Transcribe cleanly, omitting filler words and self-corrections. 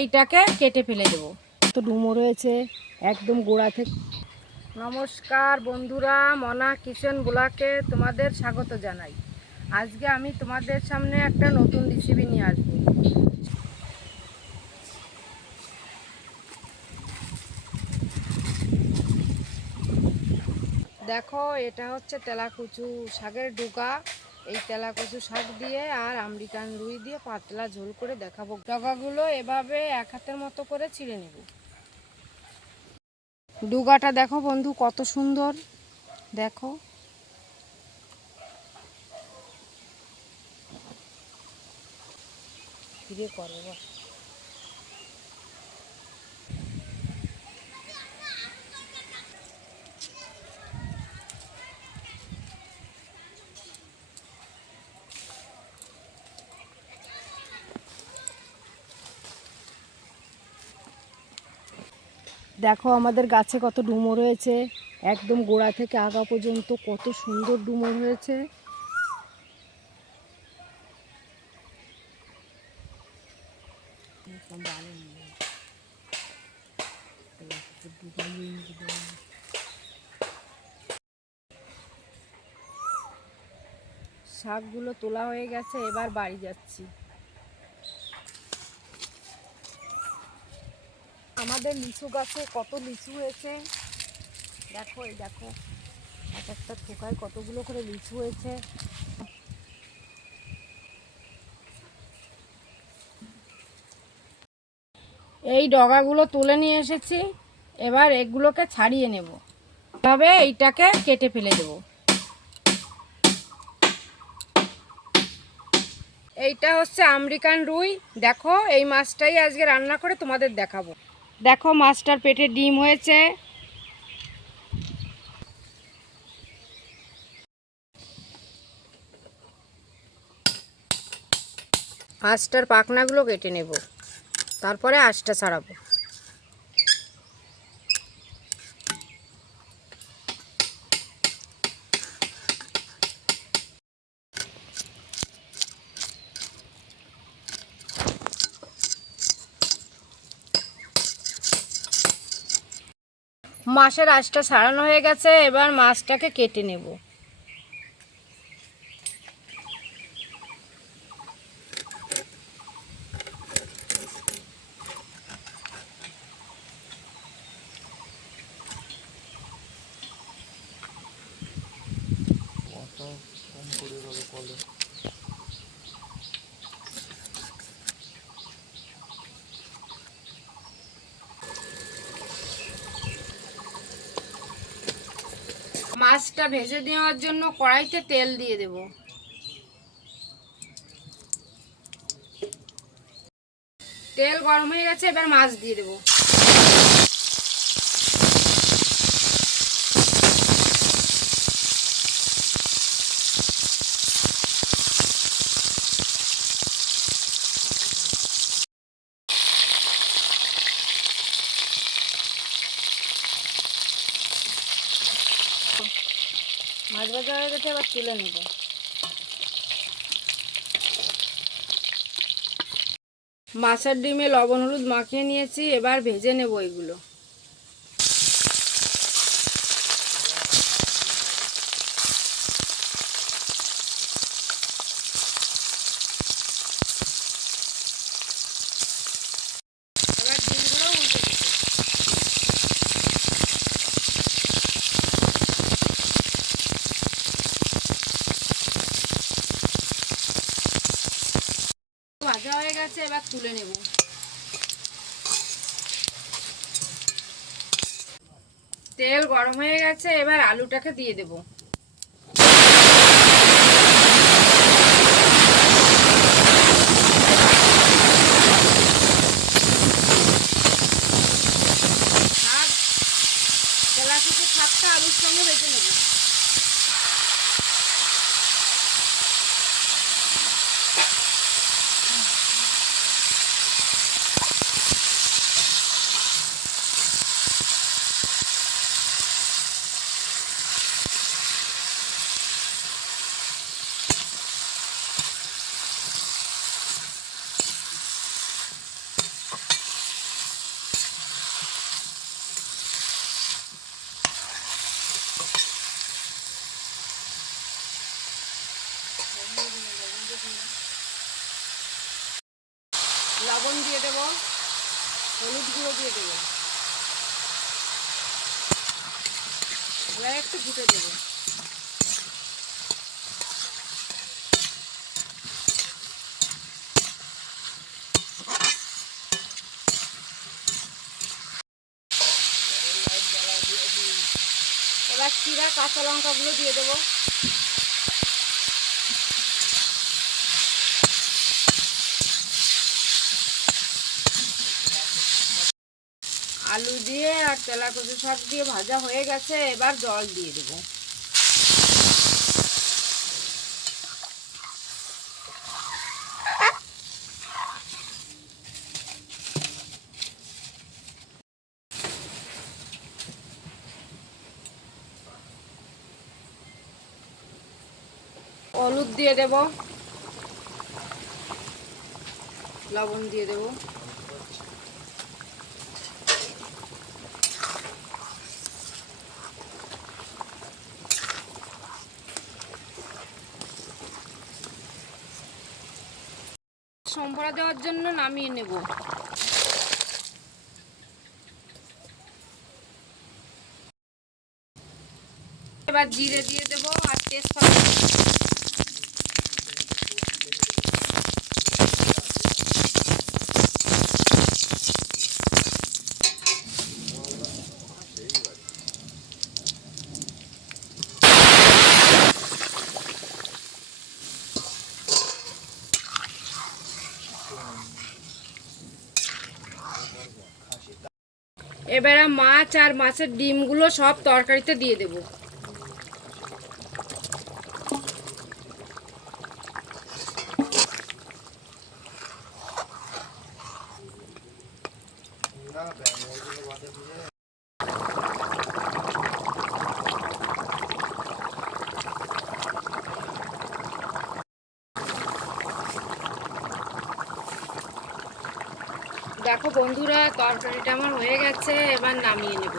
এইটাকে কেটে ফেলে দেব। তো ডুমো রয়েছে একদম গোড়া থেকে। নমস্কার বন্ধুরা, মনা কিচেন ব্লগে তোমাদের স্বাগত জানাই। আজকে আমি তোমাদের সামনে একটা নতুন রেসিপি নিয়ে আসবো। দেখো, এটা হচ্ছে তেলাকুচু শাকের ডুগা। এই তেলাকুচু শাক দিয়ে আর আমেরিকান রুই দিয়ে পাতলা ঝোল করে দেখাবো। ডগাগুলো এভাবে এক হাতের মতো করে ছিঁড়ে নেব। ডুগাটা দেখো বন্ধু, কত সুন্দর। দেখো, ফিরে করবো। দেখো আমাদের গাছে কত ডুমো রয়েছে, একদম গোড়া থেকে আগা পর্যন্ত কত সুন্দর ডুমো হয়েছে। শাকগুলো তোলা হয়ে গেছে, এবার বাড়ি যাচ্ছি। আমাদের লিচু গাছে কত লিচু হয়েছে দেখো, এই দেখো এক একটা থোকায় কতগুলো করে লিচু হয়েছে। এই ডগাগুলো তুলে নিয়ে এসেছি, এবার এগুলোকে ছাড়িয়ে নেব। তবে এইটাকে কেটে ফেলে দেব। এইটা হচ্ছে আমেরিকান রুই। দেখো, এই মাছটাই আজকে রান্না করে তোমাদের দেখাবো। দেখো, মাছটার পেটে ডিম হয়েছে। আঁশটার পাখনাগুলো কেটে নেব, তারপরে আঁশটা ছাড়াবো। মাছের আঁশটা ছাড়ানো হয়ে গেছে, এবার মাছটাকে কেটে নেব। মাছটা ভেজে দেওয়ার জন্য কড়াইতে তেল দিয়ে দেব। তেল গরম হয়ে গেছে, এবার মাছ দিয়ে দেব। মাছ ভাজা হয়ে গেছে, এবার তুলে নেব। মাছের ডিমে লবণ হলুদ মাখিয়ে নিয়েছি, এবার ভেজে নেব এগুলো। এবার ডিমগুলো উল্টে দেব। ভাজা হয়ে গেছে, এবার তুলে নেব। তেল গরম হয়ে গেছে, এবার আলুটাকে দিয়ে দেব। আর তেলাকুচু শাকটা আলুর সঙ্গে ভেজে নেব। দেবো, হলুদ গুঁড়ো দিয়ে দেবো, এবার একটু ঘুটে দেবো। এবার চিরা কাঁচা লঙ্কাগুলো দিয়ে দেবো। আলু দিয়ে আর তেলা কচু শাক দিয়ে ভাজা হয়ে গেছে, এবার জল দিয়ে দেবো। হলুদ দিয়ে দেব, লবণ দিয়ে দেব, সম্বরা দেওয়ার জন্য নামিয়ে নেব। এবার জিরে দিয়ে দেব আর তেজপাতা। এবারে মাছ আর মাছের ডিমগুলো সব তরকারিতে দিয়ে দেব। দেখো বন্ধুরা, তরকারিটা আমার হয়ে গেছে, এবার নামিয়ে নেব।